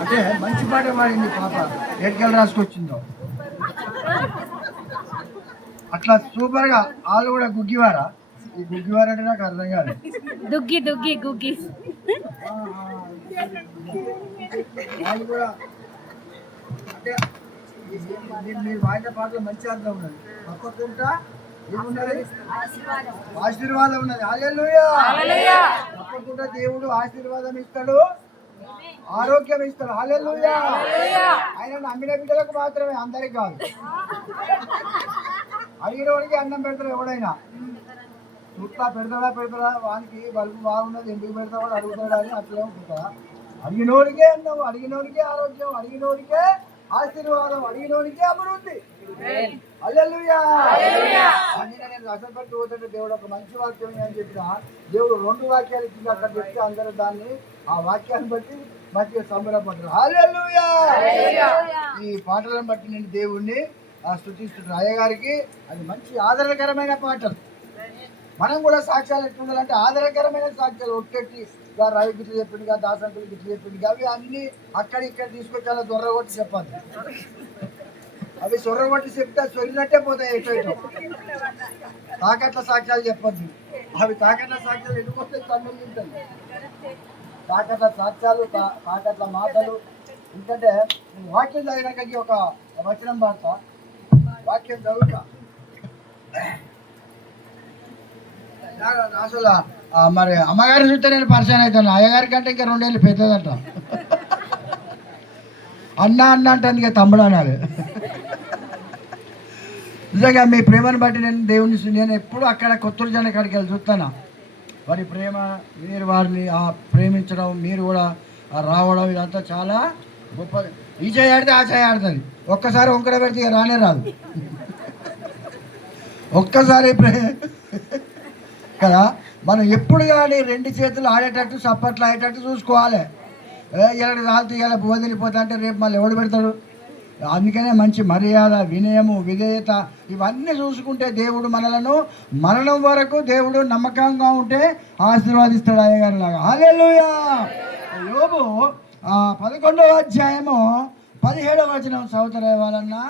అంటే మంచి పాట పాడింది పాప ఎట్లా రాసుకొచ్చిందో అట్లా సూపర్ గా. వాళ్ళు కూడా గుగ్గివారా? ఈ గుగ్గివార అంటే నాకు అర్థం కాదు. దుగ్గి దుగ్గి గుగ్గి వాళ్ళు కూడా అంటే మీరు వాయిన పాటలు మంచి అర్థం ఉన్నది. తప్పకుండా ఏమున్నది? ఆశీర్వాదం ఉన్నది. హల్లెలూయా. తప్పకుండా దేవుడు ఆశీర్వాదం ఇస్తాడు, ఆరోగ్యం ఇస్తాడు. హల్లెలూయా. ఆయన నమ్మిన బిడ్డలకు మాత్రమే, అందరికి కాదు. అడిగిన వాడికి అన్నం పెడతాడు ఎవడైనా. చుట్టా పెడతాడా వానికి బలుపు బాగున్నది ఎందుకు పెడతావాడు అడుగుతాడు అని అట్లా ఉంటుందా? అడిగినోడికే అన్నం, అడిగినోడికే ఆరోగ్యం, అడిగినోడికే ఆశీర్వాదం, అడిగినోడికే అభివృద్ధి. హల్లెలూయా. నేను రసపట్టి పోతుంటే దేవుడు ఒక మంచి వాక్యం అని చెప్పిన దేవుడు 2 వాక్యాలు ఇచ్చింది అక్కడ చెప్తే అందరూ దాన్ని ఆ వాక్యాన్ని బట్టి మంచిగా సంబరపడ్డారు. హల్లెలూయా. ఈ పాటలను బట్టి నేను దేవుణ్ణి స్తుతిస్తున్నాను. అయ్యగారికి అది మంచి ఆదరణకరమైన పాటలు. మనం కూడా సాక్ష్యాలు ఎట్లుండాలంటే ఆదరణకరమైన సాక్ష్యాలు. ఒక్కటి రవి గిట్లు చెప్పిందిగా, దాసంకులు గిట్లు చెప్పిందిగా, అవి అన్ని అక్కడ ఇక్కడ తీసుకొచ్చి అలా దొర్రగొట్టి చెప్పాలి. అవి సొర్రగొట్టి చెప్తే సొరినట్టే పోతాయి ఎటో ఎటో. తాకట్ల సాక్ష్యాలు చెప్పద్దు. అవి తాకట్ల సాక్ష్యాలు ఎటుకొస్తే తమ్ముళ్ళు తింటాయి. తాకట్ల సాక్ష్యాలు, తాకట్ల మాటలు. ఎందుకంటే వాక్యం చదివినాక ఒక వచనం పాడతా, వాక్యం చదువుతా. అసలు మరి అమ్మగారిని చూస్తే నేను పరిచయం అవుతాను. అయ్యగారి కంటే ఇంకా 2 ఏళ్ళు పెద్దదంట. అన్న అంటే ఇక తమ్ముడు అనాలి. నిజంగా మీ ప్రేమను బట్టి నేను ఎప్పుడు అక్కడ కొత్తూరు జన కాడికి వెళ్ళి చూస్తాను. వారి ప్రేమ, మీరు వారిని ప్రేమించడం, మీరు కూడా రావడం, ఇదంతా చాలా గొప్పది. ఈ చేయి ఆడితే ఆ చేయి ఆడుతుంది. ఒక్కసారి వంకర పెడితే ఇక రానే రాదు. ఒక్కసారి కదా. మనం ఎప్పుడు కానీ 2 చేతులు ఆడేటట్టు, సప్పట్లు ఆడేటట్టు చూసుకోవాలి. ఎలాంటి రాలితే ఇలా వదిలిపోతా అంటే రేపు మళ్ళీ ఎవడు పెడతాడు? అందుకనే మంచి మర్యాద, వినయము, విధేయత ఇవన్నీ చూసుకుంటే దేవుడు మనలను మరణం వరకు దేవుడు నమ్మకంగా ఉంటే ఆశీర్వాదిస్తాడు అయ్యగారి లాగా. హల్లెలూయా. యోబు 11వ అధ్యాయము 17వ వచనం చదువుతారా వాళ్ళన్నా?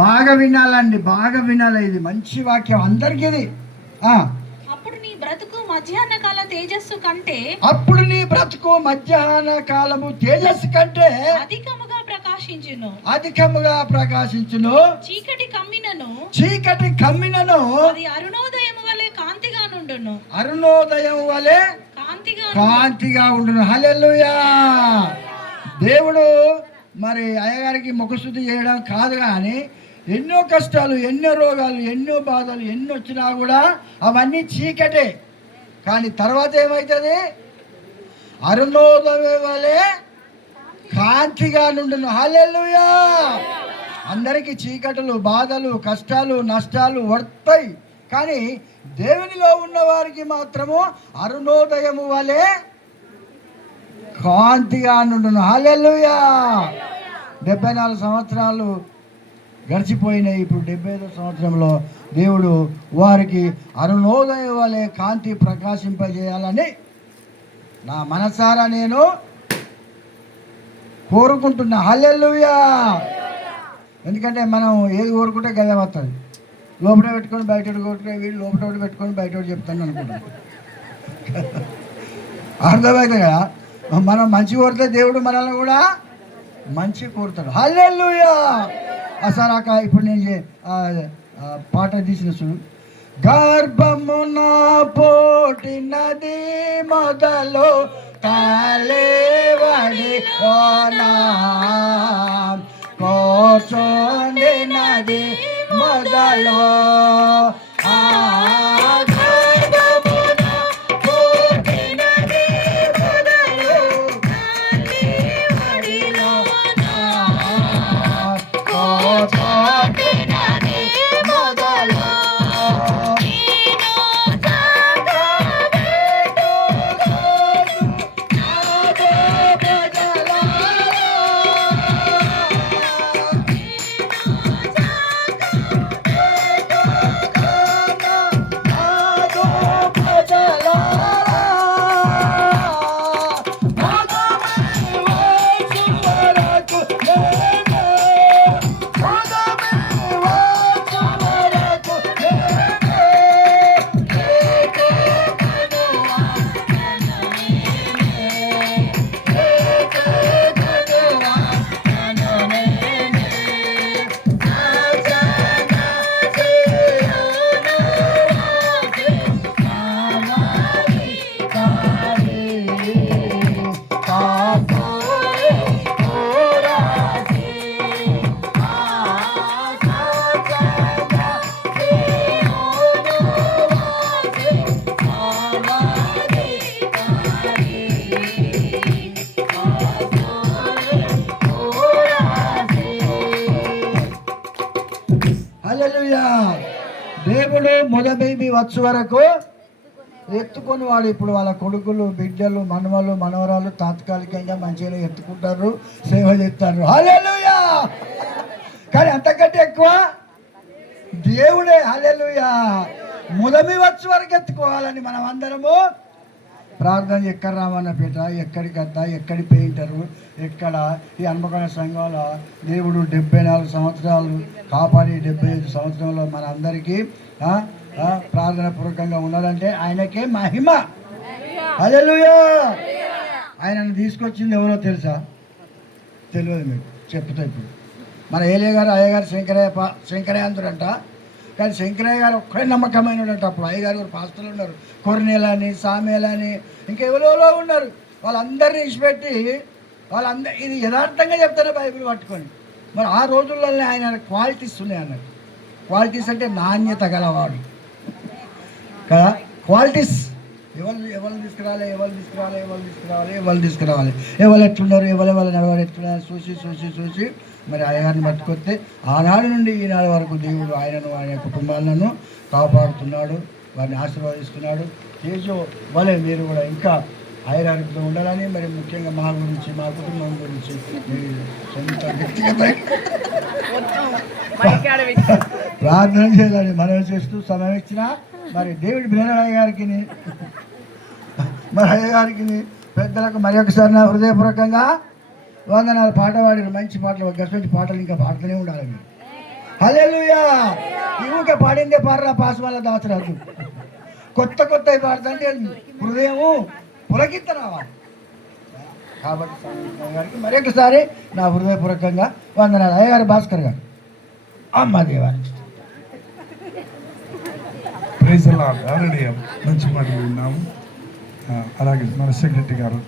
బాగా వినాలండి, బాగా వినాలి. ఇది మంచి వాక్యం అందరికీ. ఇది అప్పుడు నీ బ్రతుకు మధ్యాహ్న కాల తేజస్సు కంటే, అప్పుడు నీ బ్రతుకు మధ్యాహ్న కాలము తేజస్సు కంటే అధికముగా ప్రకాశించును, అధికముగా ప్రకాశించును. చీకటి కమ్మినను, చీకటి కమ్మినను అది అరుణోదయం వలె కాంతిగా నుండును, అరుణోదయం వలె కాంతిగా ఉండును. హల్లెలూయా. దేవుడు మరి అయ్యగారికి ముఖశుద్ధి చేయడం కాదు, కానీ ఎన్నో కష్టాలు, ఎన్నో రోగాలు, ఎన్నో బాధలు ఎన్ని వచ్చినా కూడా అవన్నీ చీకటే. కానీ తర్వాత ఏమవుతుంది? అరుణోదయం వలె కాంతిగా నుండును. హల్లెలూయా. అందరికీ చీకటులు, బాధలు, కష్టాలు, నష్టాలు వస్తాయి, కానీ దేవునిలో ఉన్న వారికి మాత్రము అరుణోదయము వలె కాంతిగా నుండును. హల్లెలూయా. 74 సంవత్సరాలు గడిచిపోయినాయి. ఇప్పుడు 75వ సంవత్సరంలో దేవుడు వారికి అరుణోదయం వలె కాంతి ప్రకాశింపజేయాలని నా మనసారా నేను కోరుకుంటున్నా. హల్లెలూయా. ఎందుకంటే మనం ఏది కోరుకుంటే గదే వస్తుంది. లోపల పెట్టుకొని బయట కొట్టుకునే వీళ్ళు లోపల పెట్టుకొని బయట చెప్తాను అనుకుంటాను. అర్థమైంది కదా. మనం మంచి కోరితే దేవుడు మనల్ని కూడా మంచి కోరుతాడు. హల్లెలూయా. అసలు ఇప్పుడు నేను పాట తీసిన చూడు. గర్భమున పోటినది మొదలు కాలేవడి కోచోండినది మొదలు దేవుడు మొదటి వచ్చు వరకు ఎత్తుకొని వాడు ఇప్పుడు వాళ్ళ కొడుకులు బిడ్డలు మనవలు మనవరాలు తాత్కాలికంగా మంచిగా ఎత్తుకుంటారు, సేవ చేస్తారు. హల్లెలూయా. కానీ అంతకంటే ఎక్కువ దేవుడే. హల్లెలూయా. మొదటి వచ్చు వరకు ఎత్తుకోవాలని మనం అందరము ప్రార్థన. ఎక్కడ రామన్నపేట, ఎక్కడికద్దా, ఎక్కడి పెయింటరు, ఎక్కడ ఈ హన్మకొండ సంఘంలో దేవుడు 74 సంవత్సరాలు కాపాడి 75 సంవత్సరంలో మన అందరికీ ప్రార్థన పూర్వకంగా ఉన్నాడంటే ఆయనకే మహిమ. హల్లెలూయా. ఆయనను తీసుకొచ్చింది ఎవరో తెలుసా? తెలియదు మీకు, చెప్తా ఇప్పుడు. మన ఏలే గారు అయ్యగారు శంకరయాంతుడంట. కానీ శంకరయ్య గారు ఒక్కడే నమ్మకమైనడంట. అప్పుడు అయ్యగారు పాస్టర్లు ఉన్నారు, కొర్నేలని, సామేలని, ఇంకెవరో ఉన్నారు. వాళ్ళందరినీ ఇచ్చిపెట్టి వాళ్ళందరూ ఇది యథార్థంగా చెప్తారు బైబిల్ పట్టుకొని. మరి ఆ రోజుల్లోనే ఆయన క్వాలిటీస్ ఉన్నాయి అన్నారు. క్వాలిటీస్ అంటే నాణ్యత గలవాడు కదా. క్వాలిటీస్ ఎవరు తీసుకురావాలి, ఎవరు ఎట్లున్నారు, ఎవరు నడవాలి ఎట్లున్నారు చూసి మరి అయ్యగారిని పట్టుకొస్తే ఆనాడు నుండి ఈనాడు వరకు దేవుడు ఆయనను, ఆయన కుటుంబాలను కాపాడుతున్నాడు, వారిని ఆశీర్వదిస్తున్నాడు. తేజో వలె మీరు కూడా ఇంకా ఆయురారోగ్యంతో ఉండాలని, మరి ముఖ్యంగా మా గురించి, మా కుటుంబం గురించి మీరు సొంత వ్యక్తిగత ప్రార్థన చేయాలని మనవి చేస్తూ సమయం ఇచ్చిన మరి డేవిడ్ బ్రెనర్ అయ్యగారికి, మరి అయ్యగారికి, పెద్దలకు మరి ఒకసారి నా హృదయపూర్వకంగా వందనాలు. పాట పాడిన మంచి పాటలు, గట్టి పాటలు ఇంకా పాడుతూనే ఉండాలి మీరు. హల్లెలూయా. ఇంకా పాడిందే పాడరా పాస్ వల్ల దాచరాదు. కొత్త పాడుతుంటే హృదయము పులకింత రావాలి. కాబట్టి గారికి మరొకసారి నా హృదయపూర్వకంగా వందనాలు. అయ్యగారు భాస్కర్ గారు, అమ్మ దేవానికి ప్రైజ్ ది లార్డ్. మంచి మాట విన్నాము. అలాగే మన సెక్రటరీ గారు